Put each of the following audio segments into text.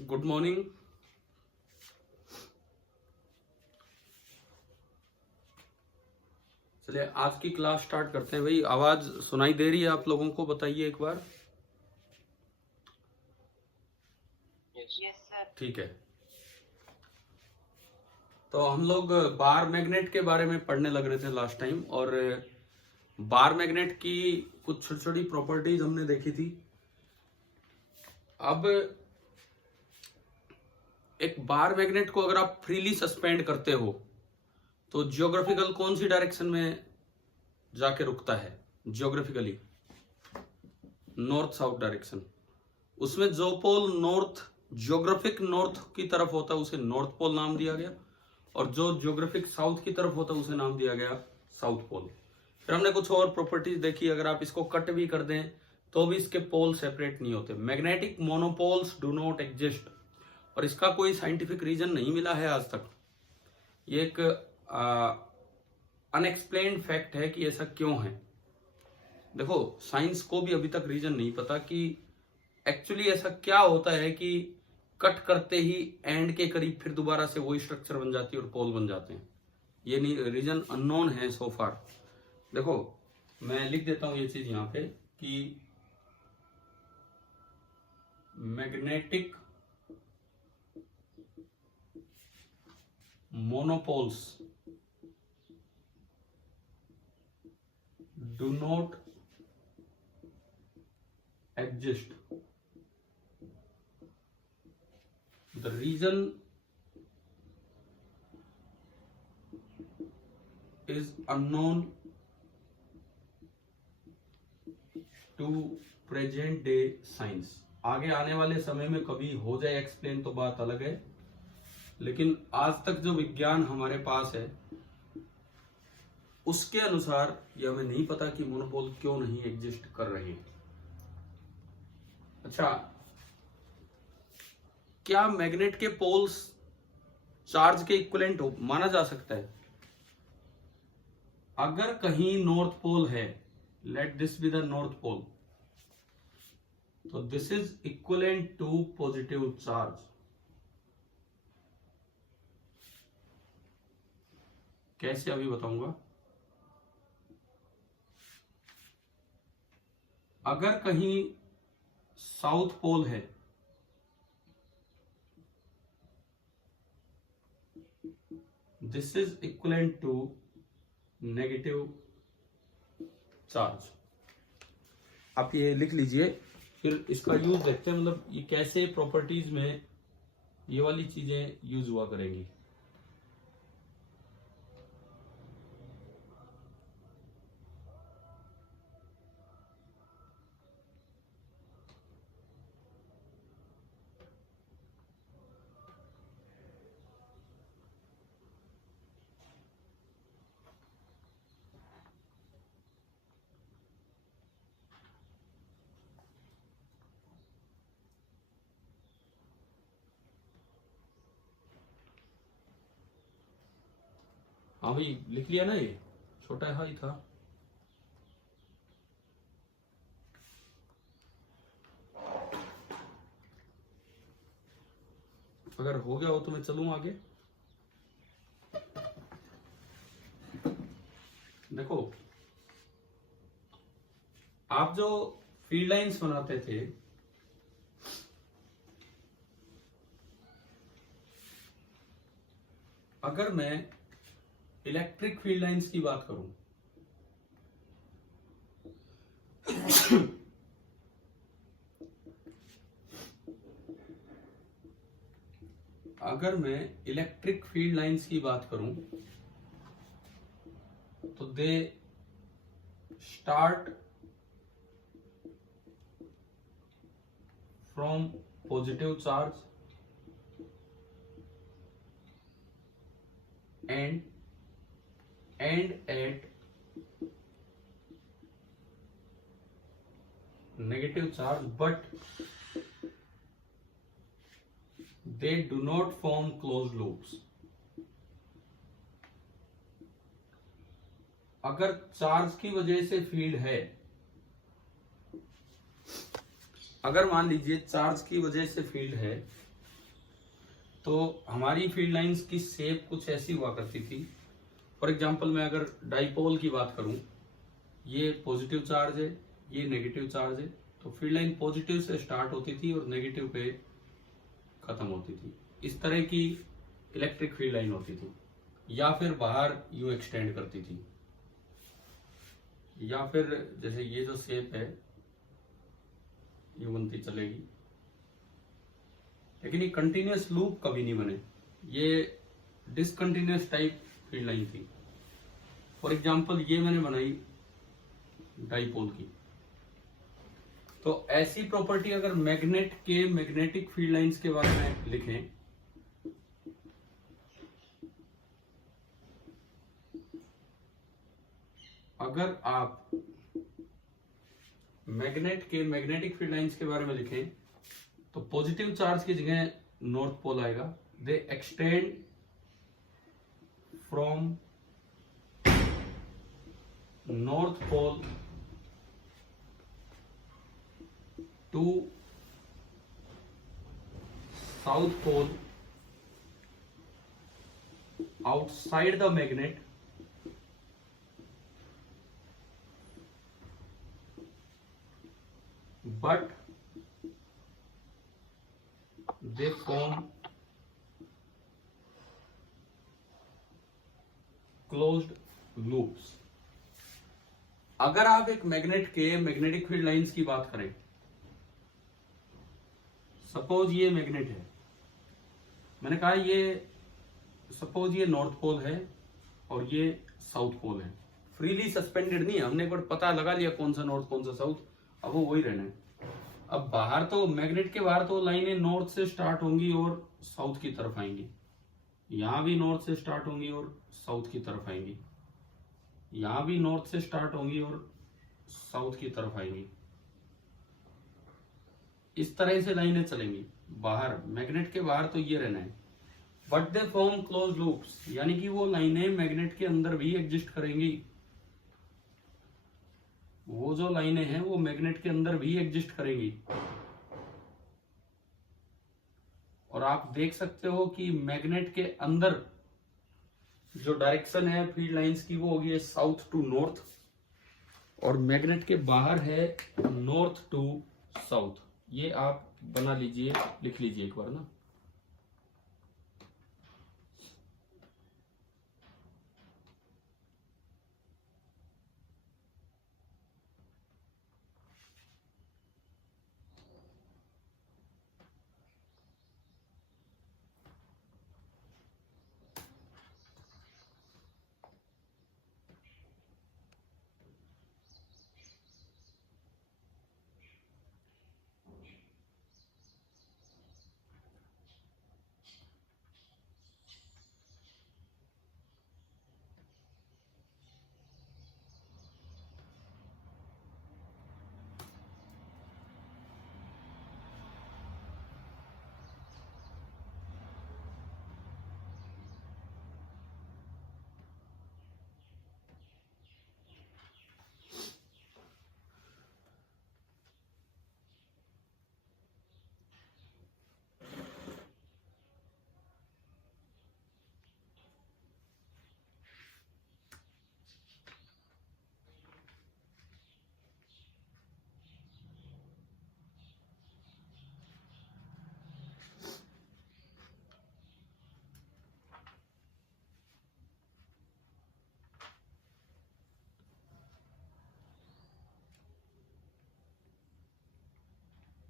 Good morning. चलिए आज की क्लास स्टार्ट करते हैं। भाई आवाज सुनाई दे रही है आप लोगों को? बताइए एक बार। Yes sir. ठीक है, तो हम लोग बार मैग्नेट के बारे में पढ़ने लग रहे थे लास्ट टाइम, और बार मैग्नेट की कुछ छोटी छोटी प्रॉपर्टीज हमने देखी थी। अब एक बार मैग्नेट को अगर आप फ्रीली सस्पेंड करते हो तो जियोग्राफिकल कौन सी डायरेक्शन में जाके रुकता है? Geographically north south direction. उसमें जो पोल नॉर्थ, जियोग्राफिक नॉर्थ की तरफ होता है उसे नॉर्थ पोल नाम दिया गया, और जो जियोग्राफिक साउथ की तरफ होता है उसे नाम दिया गया साउथ पोल। फिर हमने कुछ और प्रॉपर्टीज देखी। अगर आप इसको कट भी कर दें तो भी इसके पोल सेपरेट नहीं होते। Magnetic monopoles do not exist, और इसका कोई साइंटिफिक रीजन नहीं मिला है आज तक। ये एक अनएक्सप्लेन्ड फैक्ट है कि ऐसा क्यों है। देखो, साइंस को भी अभी तक रीजन नहीं पता कि एक्चुअली ऐसा क्या होता है कि कट करते ही एंड के करीब फिर दोबारा से वही स्ट्रक्चर बन जाती है और पोल बन जाते हैं। ये नहीं, रीजन अननोन है सो फार। देखो मैं लिख देता हूं ये चीज यहां पे कि magnetic monopoles do not exist. The reason is unknown to present day science. आगे आने वाले समय में कभी हो जाए एक्सप्लेन तो बात अलग है, लेकिन आज तक जो विज्ञान हमारे पास है उसके अनुसार ये हमें नहीं पता कि मोनोपोल क्यों नहीं एग्जिस्ट कर रहे हैं। अच्छा, क्या मैग्नेट के पोल्स चार्ज के इक्विवेलेंट माना जा सकता है? अगर कहीं नॉर्थ पोल है, let this be the north pole, तो this is equivalent to positive charge. कैसे अभी बताऊंगा। अगर कहीं साउथ पोल है, this is equivalent to negative charge. आप ये लिख लीजिए, फिर इसका यूज देखते हैं। मतलब ये कैसे प्रॉपर्टीज में ये वाली चीजें यूज हुआ करेंगी। हाँ भाई लिख लिया ना, ये छोटा ही था। अगर हो गया हो तो मैं चलूं आगे। देखो, आप जो फील्ड लाइंस बनाते थे, अगर मैं इलेक्ट्रिक फील्ड लाइंस की बात करूं, अगर मैं इलेक्ट्रिक फील्ड लाइंस की बात करूं तो they start from positive charge and end at negative charge, but they do not form closed loops. अगर चार्ज की वजह से फील्ड है, अगर मान लीजिए चार्ज की वजह से फील्ड है तो हमारी फील्ड लाइंस की शेप कुछ ऐसी हुआ करती थी। फॉर एग्जांपल मैं अगर डाइपोल की बात करूं, ये पॉजिटिव चार्ज है, ये नेगेटिव चार्ज है, तो फील्ड लाइन पॉजिटिव से स्टार्ट होती थी और नेगेटिव पे खत्म होती थी। इस तरह की इलेक्ट्रिक फील्ड लाइन होती थी, या फिर बाहर यूं एक्सटेंड करती थी, या फिर जैसे ये जो शेप है यूं बनती चलेगी, लेकिन ये कंटिन्यूअस लूप कभी नहीं बने, ये डिसकंटिन्यूअस टाइप फील्ड लाइन थी। फॉर एग्जांपल ये मैंने बनाई डाइपोल की, तो ऐसी प्रॉपर्टी अगर मैग्नेट के मैग्नेटिक फील्ड लाइंस के बारे में लिखें, अगर आप मैग्नेट के मैग्नेटिक फील्ड लाइंस के बारे में लिखें तो पॉजिटिव चार्ज की जगह नॉर्थ पोल आएगा। They extend from north pole to south pole outside the magnet, but they form closed loops। अगर आप एक मैग्नेट के मैग्नेटिक फील्ड लाइंस की बात करें, सपोज ये मैग्नेट है, मैंने कहा ये सपोज ये नॉर्थ पोल है और ये साउथ पोल है, फ्रीली सस्पेंडेड नहीं है, हमने एक बार पता लगा लिया कौन सा नॉर्थ कौन सा साउथ, अब वो वही रहना है। अब बाहर तो मैग्नेट के बाहर तो लाइनें नॉर्थ से स्टार्ट होंगी और साउथ की तरफ आएंगी, यहां भी नॉर्थ से स्टार्ट होंगी और साउथ की तरफ आएंगी, यहां भी नॉर्थ से स्टार्ट होंगी और साउथ की तरफ आएंगी। इस तरह से लाइनें चलेंगी बाहर, मैग्नेट के बाहर तो ये रहना है। But they form close loops, यानी कि वो लाइनें मैग्नेट के अंदर भी एग्जिस्ट करेंगी, वो जो लाइनें हैं वो मैग्नेट के अंदर भी एग्जिस्ट करेंगी। और आप देख सकते हो कि मैग्नेट के अंदर जो डायरेक्शन है फील्ड लाइंस की वो होगी साउथ टू नॉर्थ, और मैग्नेट के बाहर है नॉर्थ टू साउथ। ये आप बना लीजिए, लिख लीजिए एक बार ना।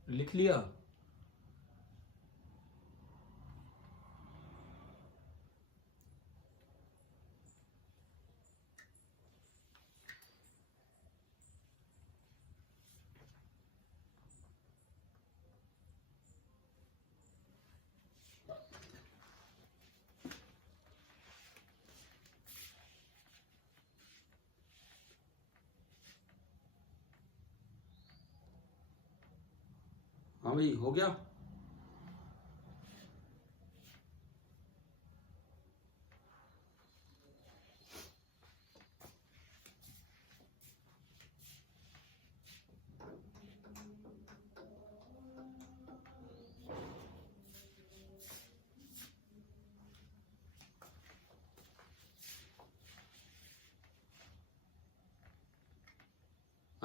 लिख लिया? हाँ भाई, हो गया।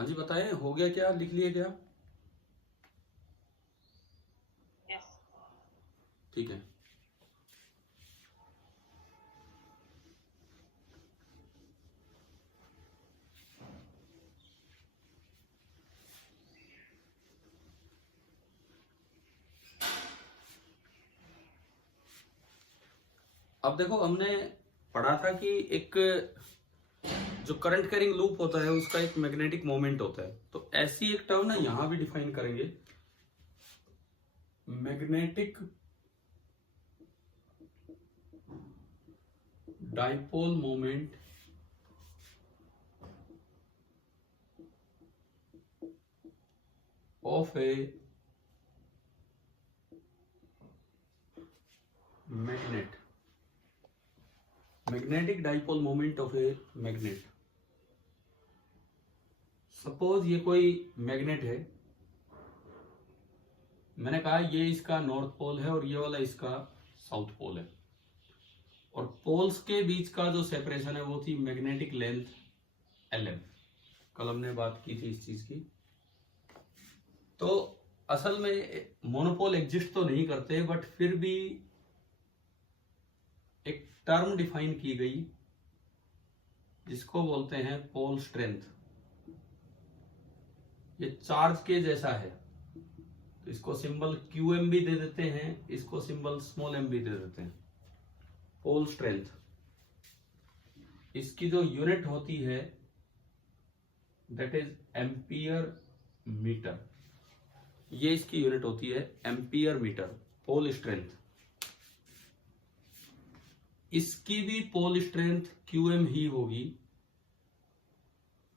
हाँ जी बताएं, हो गया क्या, लिख लिए क्या? Yes. ठीक है। अब देखो, हमने पढ़ा था कि एक जो करंट कैरिंग लूप होता है उसका एक मैग्नेटिक मोमेंट होता है। तो ऐसी एक टर्म ना यहां भी डिफाइन करेंगे, magnetic dipole moment of a magnet, magnetic dipole moment of a magnet. Suppose ये कोई मैग्नेट है, मैंने कहा ये इसका नॉर्थ पोल है और ये वाला इसका साउथ पोल है, और पोल्स के बीच का जो सेपरेशन है वो थी मैग्नेटिक लेंथ Lm। कल हमने बात की थी इस चीज की। तो असल में मोनोपोल एग्जिस्ट तो नहीं करते, बट फिर भी एक टर्म डिफाइन की गई जिसको बोलते हैं पोल स्ट्रेंथ। ये चार्ज के जैसा है, तो इसको सिंबल QM भी दे देते हैं, इसको सिंबल स्मॉल m भी दे देते हैं। पोल स्ट्रेंथ, इसकी जो यूनिट होती है दैट इज एम्पियर मीटर। ये इसकी यूनिट होती है एम्पियर मीटर, पोल स्ट्रेंथ। इसकी भी पोल स्ट्रेंथ QM ही होगी।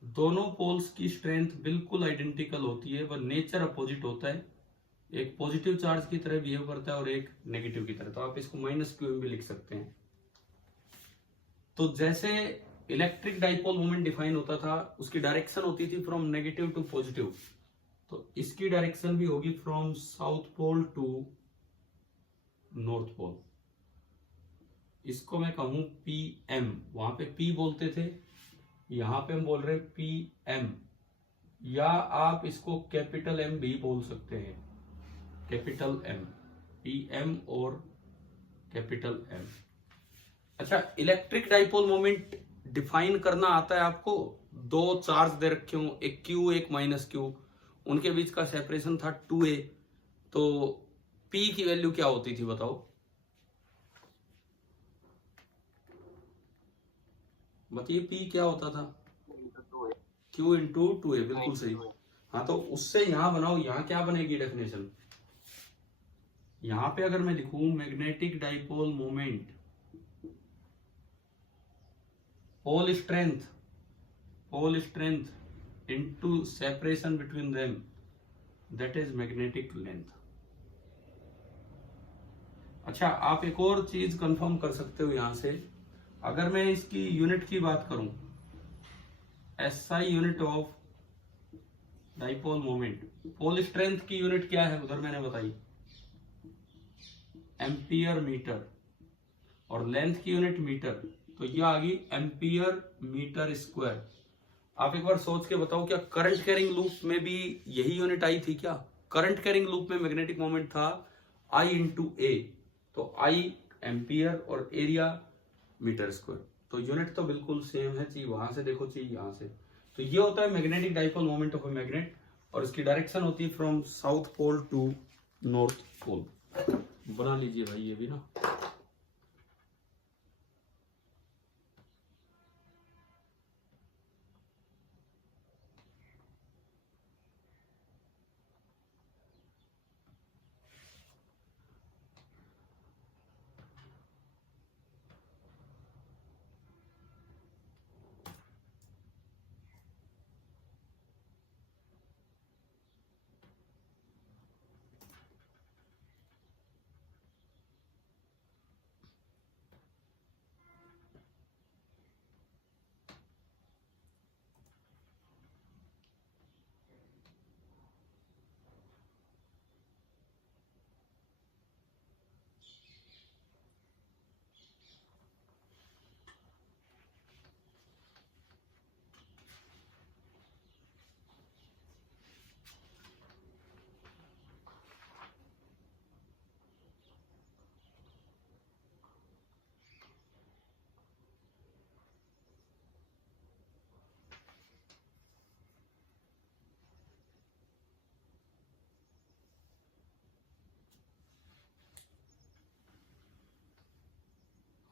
दोनों पोल्स की स्ट्रेंथ बिल्कुल आइडेंटिकल होती है, पर नेचर अपोजिट होता है। एक पॉजिटिव चार्ज की तरह बिहेव करता है और एक नेगेटिव की तरह। तो आप इसको -QM भी लिख सकते हैं। तो जैसे इलेक्ट्रिक डाइपोल मोमेंट डिफाइन होता था, उसकी डायरेक्शन होती थी फ्रॉम नेगेटिव टू पॉजिटिव, तो इसकी डायरेक्शन भी होगी from south pole to north pole. इसको मैं कहूं PM, वहां पे P बोलते थे, यहां पे हम बोल रहे हैं PM, या आप इसको कैपिटल M भी बोल सकते हैं, कैपिटल M, PM और कैपिटल M। अच्छा, इलेक्ट्रिक डाइपोल मोमेंट डिफाइन करना आता है आपको? दो चार्ज दे रखे हो, एक Q एक -Q, उनके बीच का सेपरेशन था 2a, तो P की वैल्यू क्या होती थी बताओ? बताइए P क्या होता था? Q इंटू 2a, बिल्कुल सही। हाँ, तो उससे यहां बनाओ, यहां क्या बनेगी डेफिनेशन? यहां पे अगर मैं लिखूं magnetic dipole moment pole strength into separation between them, that is magnetic length. अच्छा, आप एक और चीज कंफर्म कर सकते हो यहां से, अगर मैं इसकी यूनिट की बात करूं, SI unit of dipole moment, pole strength की यूनिट क्या है उधर मैंने बताई, एम्पियर मीटर, और लेंथ की यूनिट मीटर, तो ये आ गई एम्पियर मीटर स्क्वायर। आप एक बार सोच के बताओ, क्या करंट कैरिंग लूप में भी यही यूनिट आई थी क्या? करंट कैरिंग लूप में मैग्नेटिक मोमेंट था I इंटू A, तो I एम्पियर और एरिया मीटर स्क्वायर, तो यूनिट तो बिल्कुल सेम है। चाहिए वहां से देखो, चाहिए यहां से। तो ये होता है magnetic dipole moment of a magnet, और इसकी डायरेक्शन होती है from south pole to north pole. बना लीजिए भाई ये भी ना।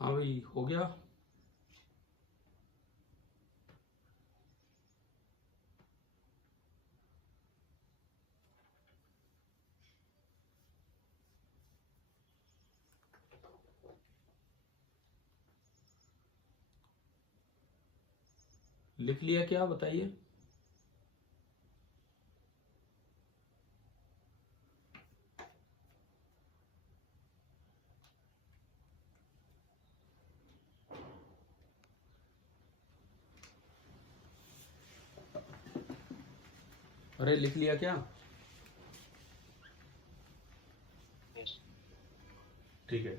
हाँ भाई हो गया। लिख लिया क्या बताइए? अरे लिख लिया क्या? Yes. ठीक है।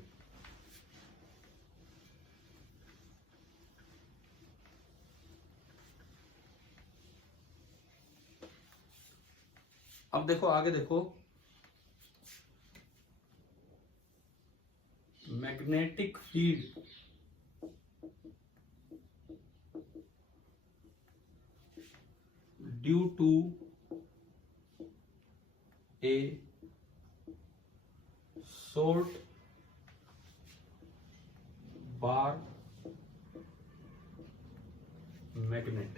अब देखो आगे देखो, magnetic field due to a short bar magnet,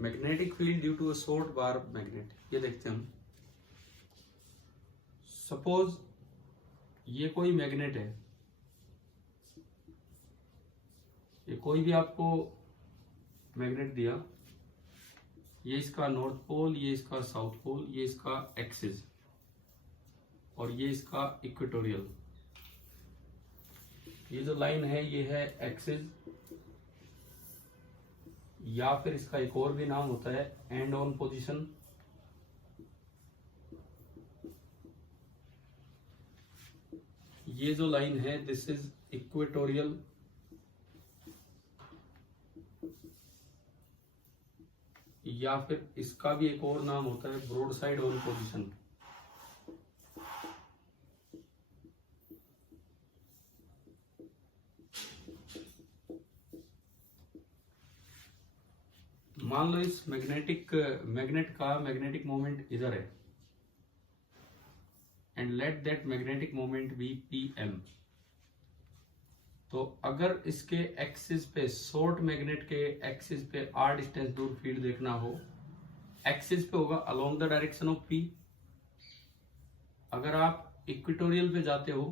magnetic field due to a short bar magnet. ये देखते हैं हम, सपोज ये कोई मैग्नेट है, ये कोई भी आपको मैग्नेट दिया, ये इसका नॉर्थ पोल, ये इसका साउथ पोल, ये इसका एक्सिस और ये इसका इक्वेटोरियल। ये जो लाइन है ये है एक्सिस, या फिर इसका एक और भी नाम होता है एंड ऑन पोजीशन। ये जो लाइन है दिस इज इक्वेटोरियल, या फिर इसका भी एक और नाम होता है ब्रॉड साइड ऑन पोजीशन। मान लो इस मैग्नेट का मैग्नेटिक मोमेंट इधर है, and let that magnetic moment be P M. तो अगर इसके एक्सिस पे, शॉर्ट मैग्नेट के एक्सिस पे आर डिस्टेंस दूर फील्ड देखना हो, एक्सिस पे होगा along the direction of P. अगर आप इक्वेटोरियल पे जाते हो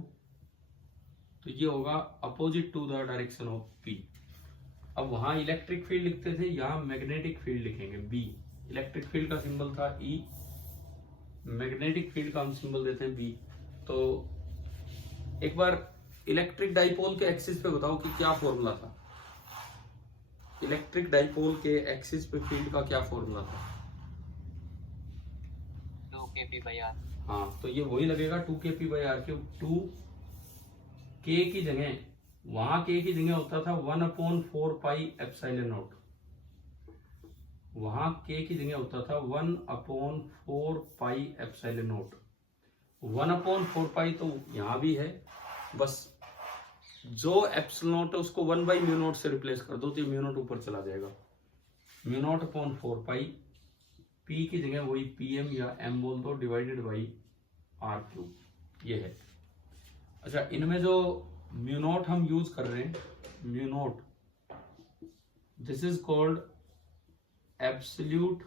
तो ये होगा opposite to the direction of P. अब वहां इलेक्ट्रिक फील्ड लिखते थे, यहां मैग्नेटिक फील्ड लिखेंगे बी। इलेक्ट्रिक फील्ड का सिंबल था ई, मैग्नेटिक फील्ड का हम सिंबल देते हैं बी। तो एक बार इलेक्ट्रिक डाइपोल के एक्सिस पे बताओ कि क्या फॉर्मूला था। इलेक्ट्रिक डाइपोल के एक्सिस पे फील्ड का क्या फॉर्मूला था? 2kp/r। हाँ, तो ये वही लगेगा 2kp/r क्यूब। 2 k की जगह, वहां k की जगह होता था 1/4 पाई एप्सिलॉन नॉट, वहां k की जगह होता था 1/4 पाई एप्सिलॉन नॉट। 1/4 पाई तो यहां भी है, बस जो एप्सिलॉन नॉट है उसको 1/म्यू नॉट से रिप्लेस कर दो तो म्यू नॉट ऊपर चला जाएगा। म्यू0/4 पाई, p की जगह वही pm या m बोल दो, डिवाइडेड बाई r3, ये है। अच्छा, इनमें जो म्यू नॉट हम यूज कर रहे हैं, mu naught, this is called absolute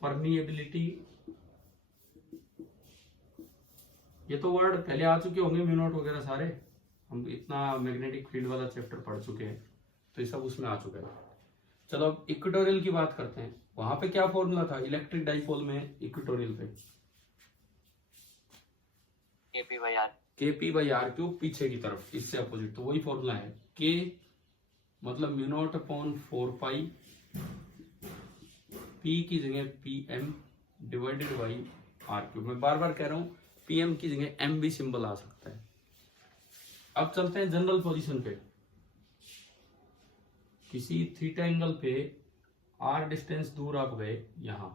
permeability. ये तो वर्ड पहले आ चुके होंगे, म्यू नॉट वगैरह सारे, हम इतना मैग्नेटिक फील्ड वाला चैप्टर पढ़ चुके हैं तो ये सब उसमें आ चुका है। चलो अब इक्वेटोरियल की बात करते हैं। वहां पे क्या फॉर्मूला था इलेक्ट्रिक डाइपोल में, इक्वेटोरियल पे? kp/r। kp/r क्यूब, पीछे की तरफ, इससे अपोजिट, तो वही फॉर्मूला है। k मतलब म्यू0/4 पाई, p की जगह pm divided by r cube. मैं बार बार कह रहा हूँ pm की जगह m भी सिंबल आ सकता है। अब चलते हैं जनरल पोजीशन पे। किसी थीटा एंगल पे r डिस्टेंस दूर आप गए यहां,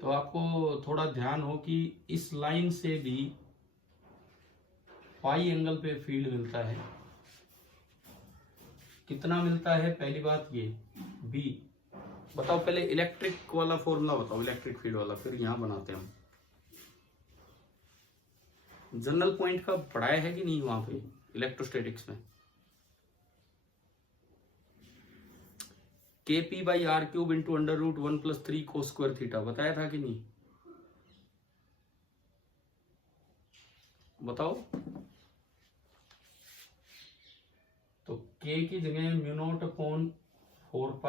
तो आपको थोड़ा ध्यान हो कि इस लाइन से भी फाई एंगल पे फील्ड मिलता है। कितना मिलता है? पहली बात ये b, बताओ पहले इलेक्ट्रिक वाला फॉर्मूला बताओ, इलेक्ट्रिक फील्ड वाला, फिर यहाँ बनाते हैं हम। जनरल पॉइंट का पढ़ाया है कि नहीं वहां पे इलेक्ट्रोस्टैटिक्स में? KP/r³ इंटू √1 + 3 cos² थीटा बताया था कि नहीं? बताओ। तो K की जगह μ0/4π,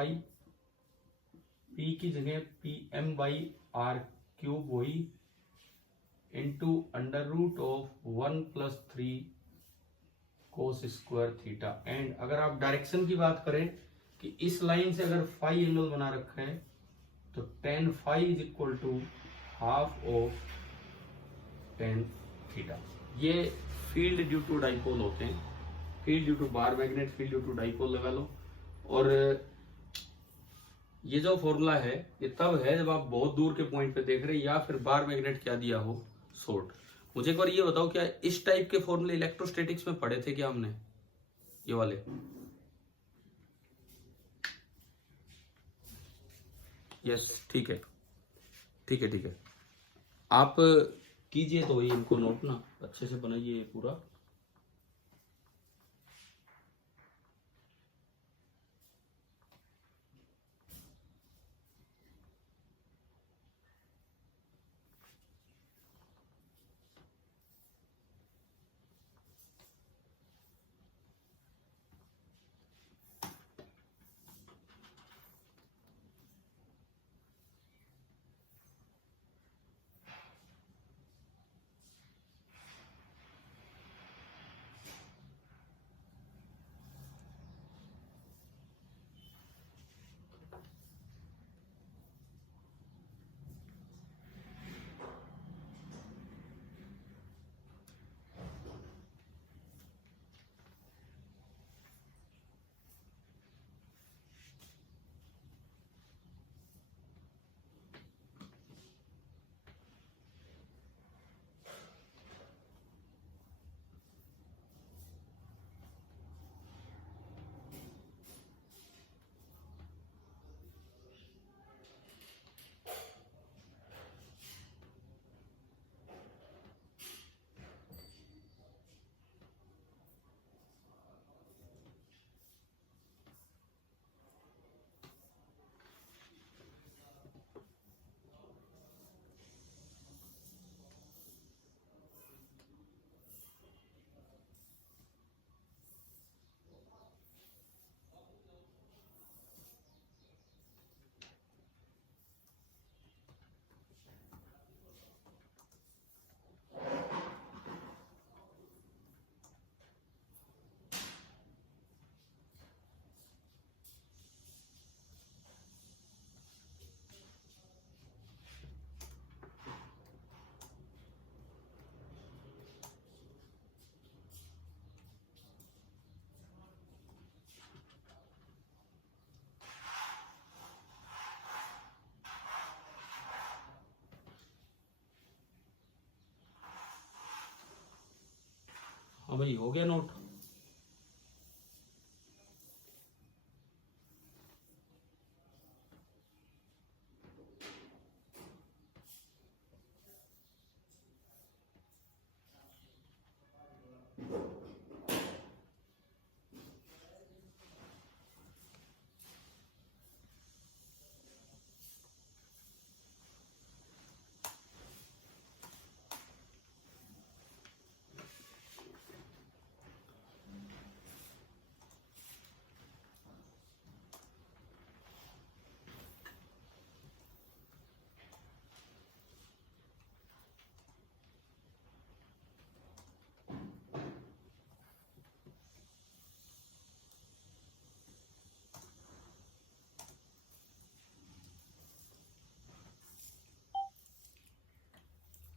P की जगह PM/r³ वही इंटू √1 + 3 cos² थीटा। एंड अगर आप डायरेक्शन की बात करें कि इस लाइन से अगर फाई एंगल बना रखा है तो tan phi = ½ of tan theta. ये फील्ड ड्यू टू डाइपोल होते हैं, field due to bar magnet, field due to dipole लगा लो। और ये जो फॉर्मूला है ये तब है जब आप बहुत दूर के पॉइंट पे देख रहे हैं या फिर बार मैग्नेट क्या दिया हो, शॉर्ट। मुझे एक बार ये बताओ, क्या इस टाइप के फॉर्मूले इलेक्ट्रोस्टैटिक्स में पढ़े थे क्या हमने, ये वाले? यस, ठीक है ठीक है ठीक है। आप कीजिए तो ये इनको नोट ना, अच्छे से बनाइए ये पूरा। हाँ भाई, हो गया नोट?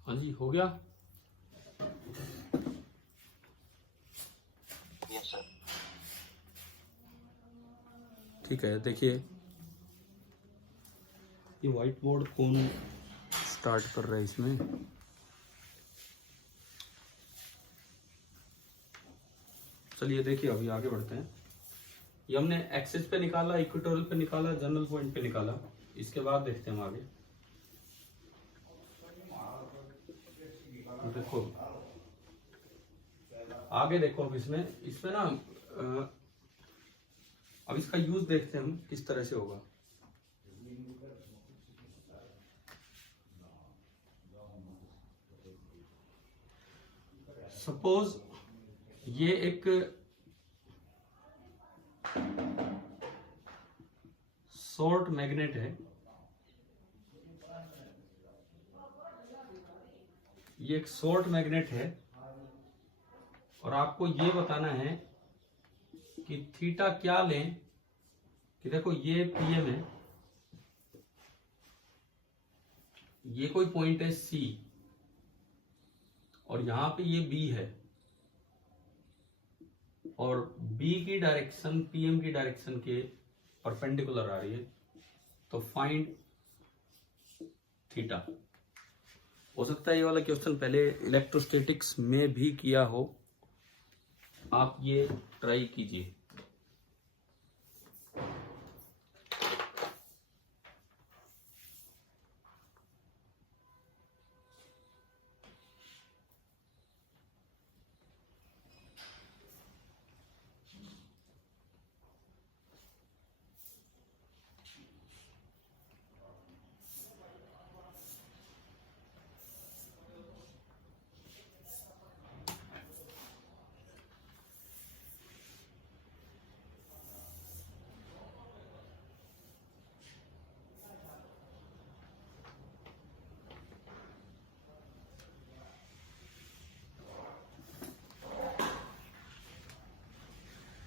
हाँ जी, हो गया। Yes sir. ठीक है, देखिए ये व्हाइट बोर्ड कौन स्टार्ट कर रहा है इसमें? चलिए देखिए, अभी आगे बढ़ते हैं। ये हमने एक्सिस पे निकाला, इक्वेटोरियल पे निकाला, जनरल पॉइंट पे निकाला। इसके बाद देखते हैं हम आगे। देखो आगे देखो, अब इसमें ना अब इसका यूज देखते हैं हम किस तरह से होगा। सपोज ये एक शॉर्ट मैग्नेट है, ये एक शॉर्ट मैग्नेट है, और आपको ये बताना है कि थीटा क्या लें। कि देखो ये पीएम है, ये कोई पॉइंट है सी, और यहां पे ये बी है, और बी की डायरेक्शन पीएम की डायरेक्शन के परपेंडिकुलर आ रही है। तो फाइंड थीटा। हो सकता है ये वाला क्वेश्चन पहले इलेक्ट्रोस्टैटिक्स में भी किया हो, आप ये ट्राई कीजिए।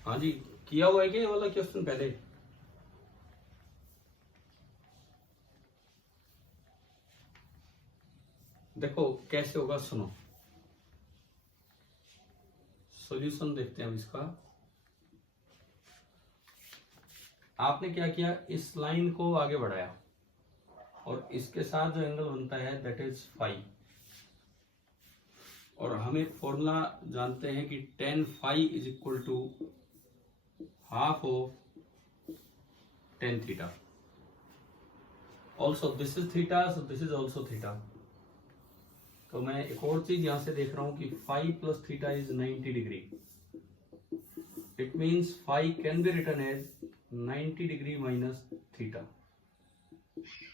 हाँ जी, किया हुआ है क्या ये वाला क्वेश्चन पहले? देखो कैसे होगा, सुनो। सॉल्यूशन देखते हैं अब इसका। आपने क्या किया, इस लाइन को आगे बढ़ाया, और इसके साथ जो एंगल बनता है दैट इज फाई। और हम एक फॉर्मूला जानते हैं कि tan phi is equal to half of tan theta. Also this is theta, so this is also theta. तो मैं एक और चीज यहां से देख रहा हूं कि phi plus theta is 90 degree. It means phi can be written as 90 degree minus theta.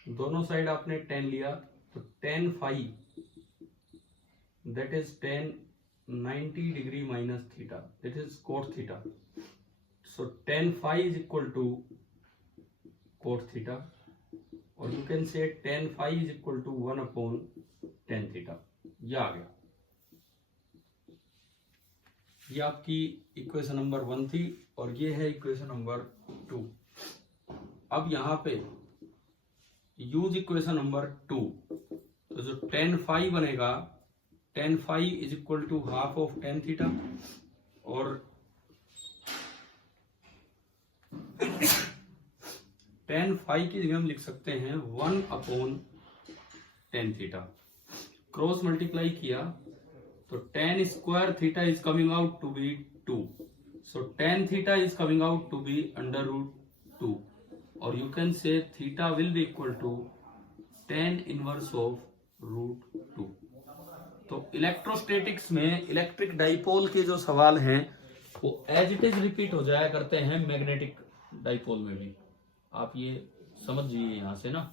दोनों साइड आपने tan लिया, तो tan phi that is tan 90 degree minus theta, that is cot theta. So tan phi is equal to cot theta, or you can say tan phi is equal to 1 upon tan theta. ये आ गया, ये आपकी equation number 1 थी, और ये है equation number 2। अब यहां पे यूज इक्वेशन नंबर 2। तो जो tan phi बनेगा, tan phi is equal to half of tan theta, और tan phi की जगह हम लिख सकते हैं 1 upon tan theta. Cross multiply किया तो tan square theta is coming out to be 2, so tan theta is coming out to be under root 2, और you can say theta will be equal to tan inverse of root 2। तो electrostatics में electric dipole के जो सवाल हैं वो as it is repeat हो जाया करते हैं मैग्नेटिक डाइपोल में भी। आप ये समझिए यहां से ना।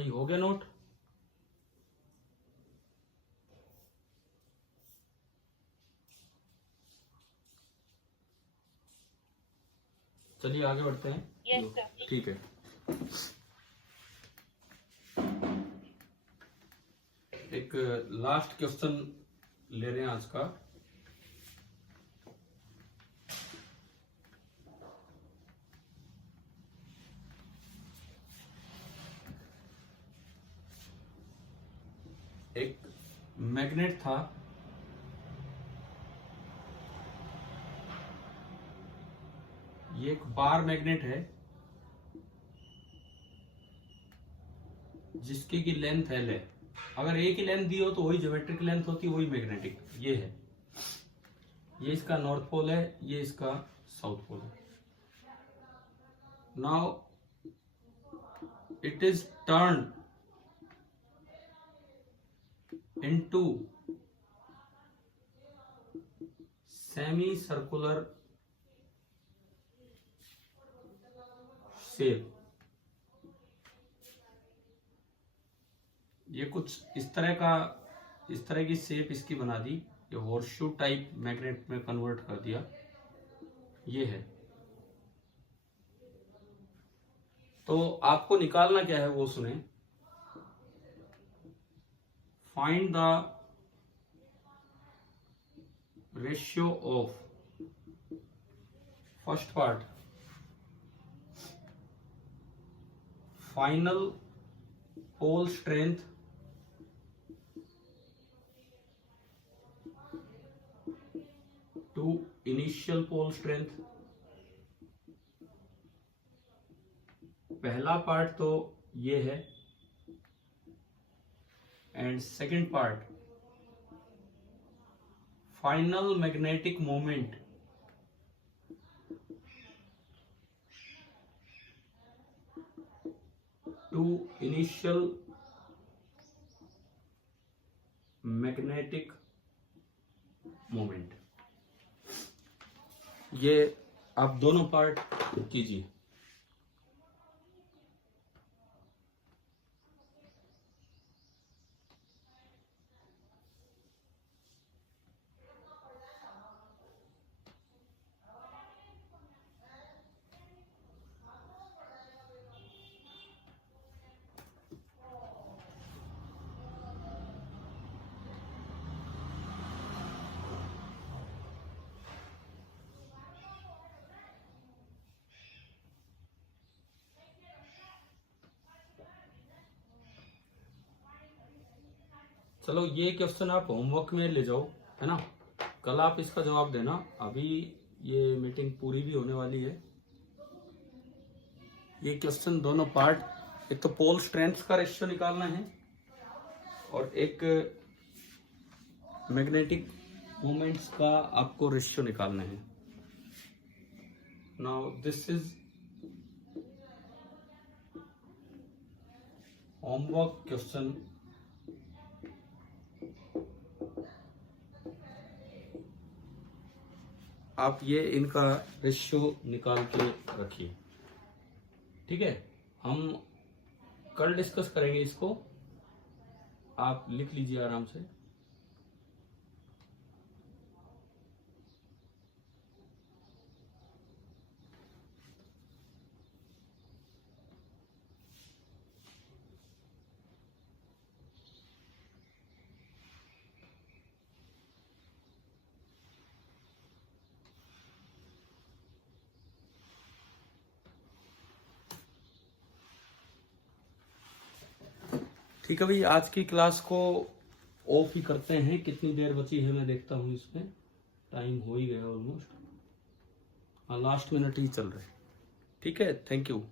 भाई, हो गया नोट? चलिए आगे बढ़ते हैं। Yes, sir. ठीक है। एक लास्ट क्वेश्चन ले रहे हैं आज का। एक मैग्नेट था, ये एक बार मैग्नेट है जिसकी की लेंथ L है। अगर एक ही लेंथ दी हो तो वही ज्योमेट्रिक लेंथ होती है, वही मैग्नेटिक। ये है, ये इसका नॉर्थ पोल है, ये इसका साउथ पोल है। Now it is turn into semi circular shape. ये कुछ इस तरह की शेप इसकी बना दी, ये हॉर्सशू टाइप मैग्नेट में कन्वर्ट कर दिया। ये है। तो आपको निकालना क्या है वो सुने। Find the ratio of first part final pole strength to initial pole strength. पहला पार्ट तो ये है, and second part final magnetic moment to initial magnetic moment. ये आप दोनों पार्ट कीजिए। चलो ये क्वेश्चन आप होमवर्क में ले जाओ, है ना। कल आप इसका जवाब देना। अभी ये मीटिंग पूरी भी होने वाली है। ये क्वेश्चन दोनों पार्ट, एक तो पोल स्ट्रेंथ का रेशियो निकालना है और एक मैग्नेटिक मोमेंट्स का आपको रेशियो निकालना है। Now this is homework question. आप ये इनका रेशियो निकाल के रखिए, ठीक है। हम कल डिस्कस करेंगे इसको, आप लिख लीजिए आराम से। ठीक है भाई, आज की क्लास को ऑफ ही करते हैं। कितनी देर बची है मैं देखता हूँ, इसमें टाइम हो ही गया ऑलमोस्ट। हाँ, लास्ट मिनट ही चल रहा है। ठीक है, थैंक यू।